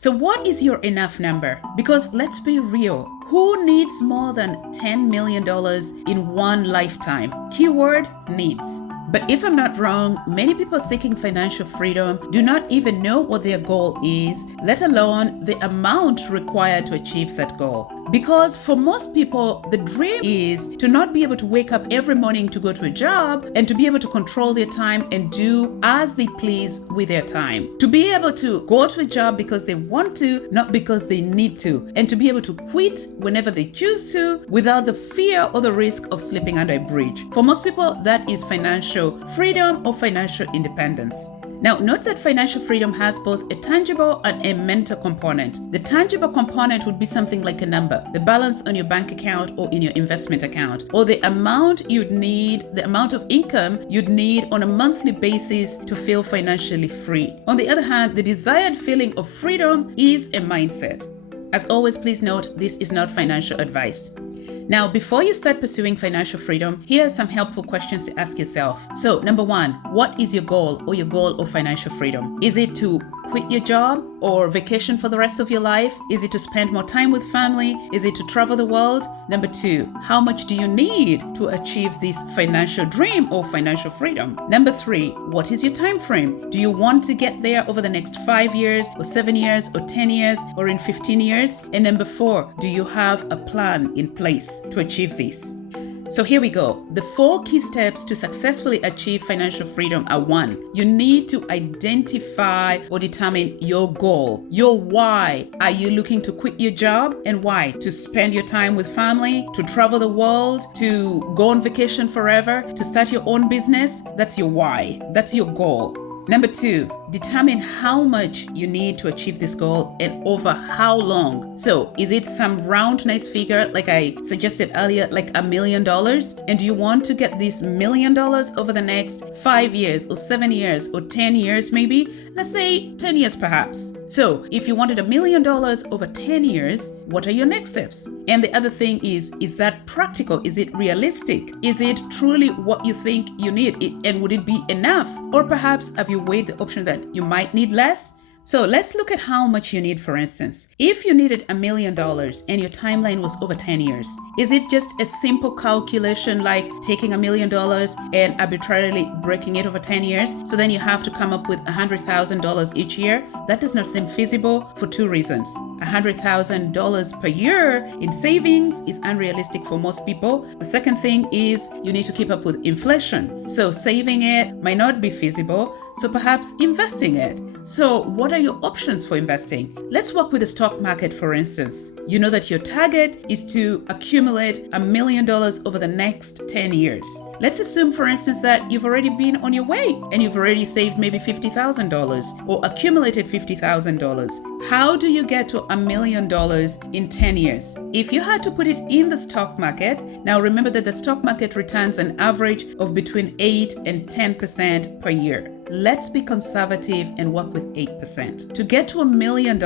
So what is your enough number? Because let's be real, who needs more than $10 million in one lifetime? Keyword: needs. But if I'm not wrong, many people seeking financial freedom do not even know what their goal is, let alone the amount required to achieve that goal. Because for most people, the dream is to not be able to wake up every morning to go to a job and to be able to control their time and do as they please with their time. To be able to go to a job because they want to, not because they need to, and to be able to quit whenever they choose to without the fear or the risk of slipping under a bridge. For most people, that is financial freedom or financial independence. Now, note that financial freedom has both a tangible and a mental component. The tangible component would be something like a number, the balance on your bank account or in your investment account, or the amount you'd need, the amount of income you'd need on a monthly basis to feel financially free. On the other hand, the desired feeling of freedom is a mindset. As always, please note, this is not financial advice. Now, before you start pursuing financial freedom, here are some helpful questions to ask yourself. So, number one, what is your goal or your goal of financial freedom? Is it to quit your job or vacation for the rest of your life? Is it to spend more time with family? Is it to travel the world? Number two, how much do you need to achieve this financial dream or financial freedom? Number three, what is your time frame? Do you want to get there over the next 5 years or 7 years or 10 years or in 15 years? And number four, do you have a plan in place to achieve this? So here we go. The 4 key steps to successfully achieve financial freedom are: 1, you need to identify or determine your goal, your why. Are you looking to quit your job, and why? To spend your time with family, to travel the world, to go on vacation forever, to start your own business? That's your why. That's your goal. Number 2, determine how much you need to achieve this goal and over how long. So is it some round nice figure like I suggested earlier, like $1 million? And do you want to get this $1 million over the next 5 years or 7 years or 10 years maybe? Let's say 10 years perhaps. So if you wanted $1 million over 10 years, what are your next steps? And the other thing is that practical? Is it realistic? Is it truly what you think you need? And would it be enough? Or perhaps have you weighed the option that you might need less? So let's look at how much you need, for instance. If you needed $1 million and your timeline was over 10 years, is it just a simple calculation like taking $1 million and arbitrarily breaking it over 10 years? So then you have to come up with $100,000 each year? That does not seem feasible for 2 reasons. $100,000 per year in savings is unrealistic for most people. The second thing is you need to keep up with inflation. So saving it might not be feasible. So perhaps investing it. So what are your options for investing? Let's work with the stock market, for instance. You know that your target is to accumulate $1 million over the next 10 years. Let's assume, for instance, that you've already been on your way and you've already saved maybe $50,000 or accumulated $50,000. How do you get to $1 million in 10 years? If you had to put it in the stock market, now remember that the stock market returns an average of between 8 and 10% per year. Let's be conservative and work with 8%. To get to $1 million,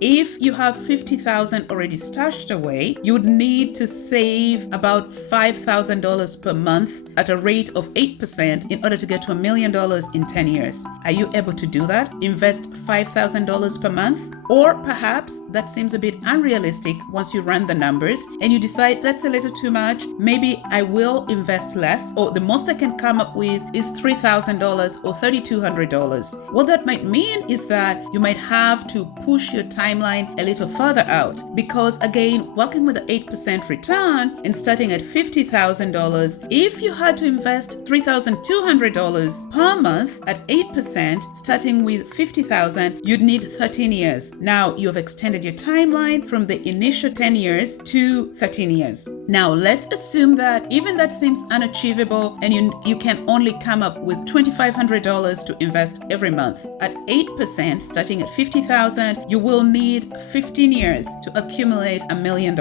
if you have $50,000 already stashed away, you would need to save about $5,000 per month at a rate of 8% in order to get to $1 million in 10 years. Are you able to do that? Invest $5,000 per month? Or perhaps that seems a bit unrealistic once you run the numbers and you decide that's a little too much. Maybe I will invest less, or the most I can come up with is $3,000 or $3,200. What that might mean is that you might have to push your timeline a little further out, because again, working with an 8% return and starting at $50,000, if you had to invest $3,200 per month at 8%, starting with $50,000, you'd need 13 years. Now you have extended your timeline from the initial 10 years to 13 years. Now let's assume that even that seems unachievable and you can only come up with $2,500 to invest every month. At 8%, starting at $50,000, you will need 15 years to accumulate $1 million.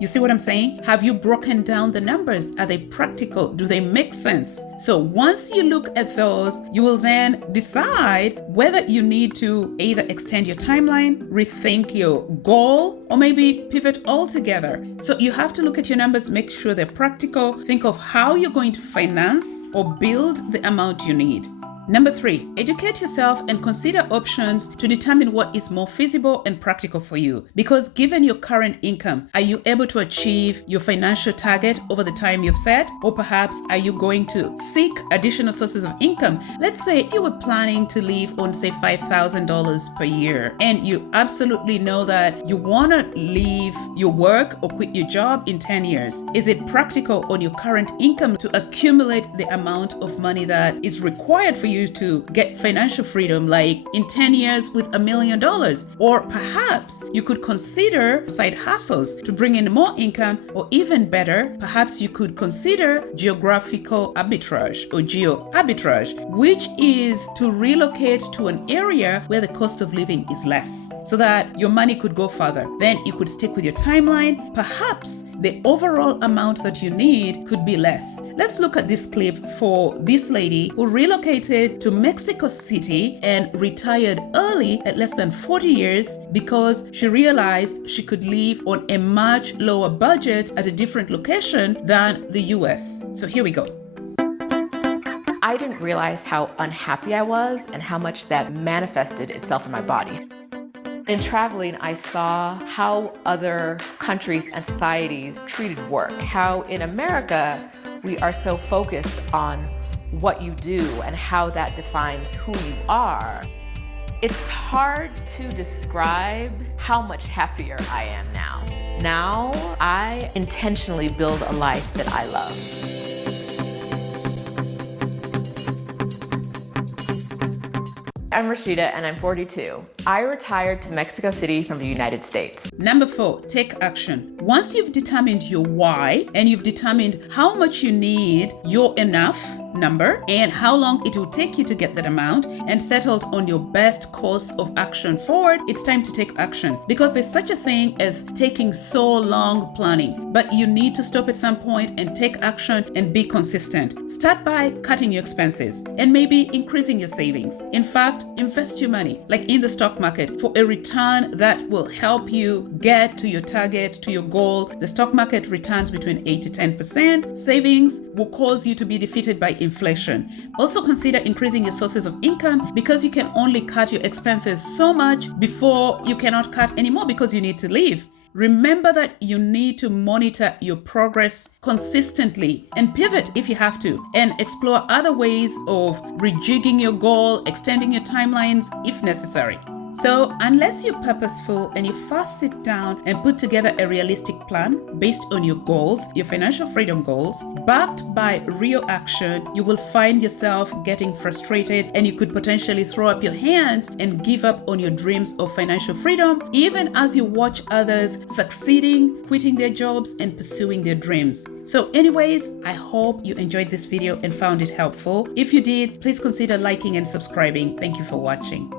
You see what I'm saying? Have you broken down the numbers? Are they practical? Do they make sense? So once you look at those, you will then decide whether you need to either extend your timeline, rethink your goal, or maybe pivot altogether. So you have to look at your numbers, make sure they're practical, think of how you're going to finance or build the amount you need. Number 3, educate yourself and consider options to determine what is more feasible and practical for you. Because given your current income, are you able to achieve your financial target over the time you've set? Or perhaps are you going to seek additional sources of income? Let's say you were planning to live on, say, $5,000 per year, and you absolutely know that you want to leave your work or quit your job in 10 years. Is it practical on your current income to accumulate the amount of money that is required for you to get financial freedom, like in 10 years with $1 million? Or perhaps you could consider side hustles to bring in more income, or even better, perhaps you could consider geographical arbitrage or geo arbitrage, which is to relocate to an area where the cost of living is less so that your money could go further. Then you could stick with your timeline. Perhaps the overall amount that you need could be less. Let's look at this clip for this lady who relocated to Mexico City and retired early at less than 40 years because she realized she could live on a much lower budget at a different location than the US. So here we go. I didn't realize how unhappy I was and how much that manifested itself in my body. In traveling, I saw how other countries and societies treated work, how in America, we are so focused on what you do and how that defines who you are. It's hard to describe how much happier I am now. Now, I intentionally build a life that I love. I'm Rashida and I'm 42. I retired to Mexico City from the United States. Number 4, take action. Once you've determined your why and you've determined how much you need your enough number and how long it will take you to get that amount and settled on your best course of action forward, it's time to take action, because there's such a thing as taking so long planning, but you need to stop at some point and take action and be consistent. Start by cutting your expenses and maybe increasing your savings. In fact, invest your money, like in the stock market, for a return that will help you get to your target, to your goal. The stock market returns between 8 to 10%. Savings will cause you to be defeated by inflation. Also consider increasing your sources of income, because you can only cut your expenses so much before you cannot cut anymore because you need to live. Remember that you need to monitor your progress consistently and pivot if you have to, and explore other ways of rejigging your goal, extending your timelines if necessary. So unless you're purposeful and you first sit down and put together a realistic plan based on your goals, your financial freedom goals, backed by real action, you will find yourself getting frustrated and you could potentially throw up your hands and give up on your dreams of financial freedom, even as you watch others succeeding, quitting their jobs and pursuing their dreams. So anyways, I hope you enjoyed this video and found it helpful. If you did, please consider liking and subscribing. Thank you for watching.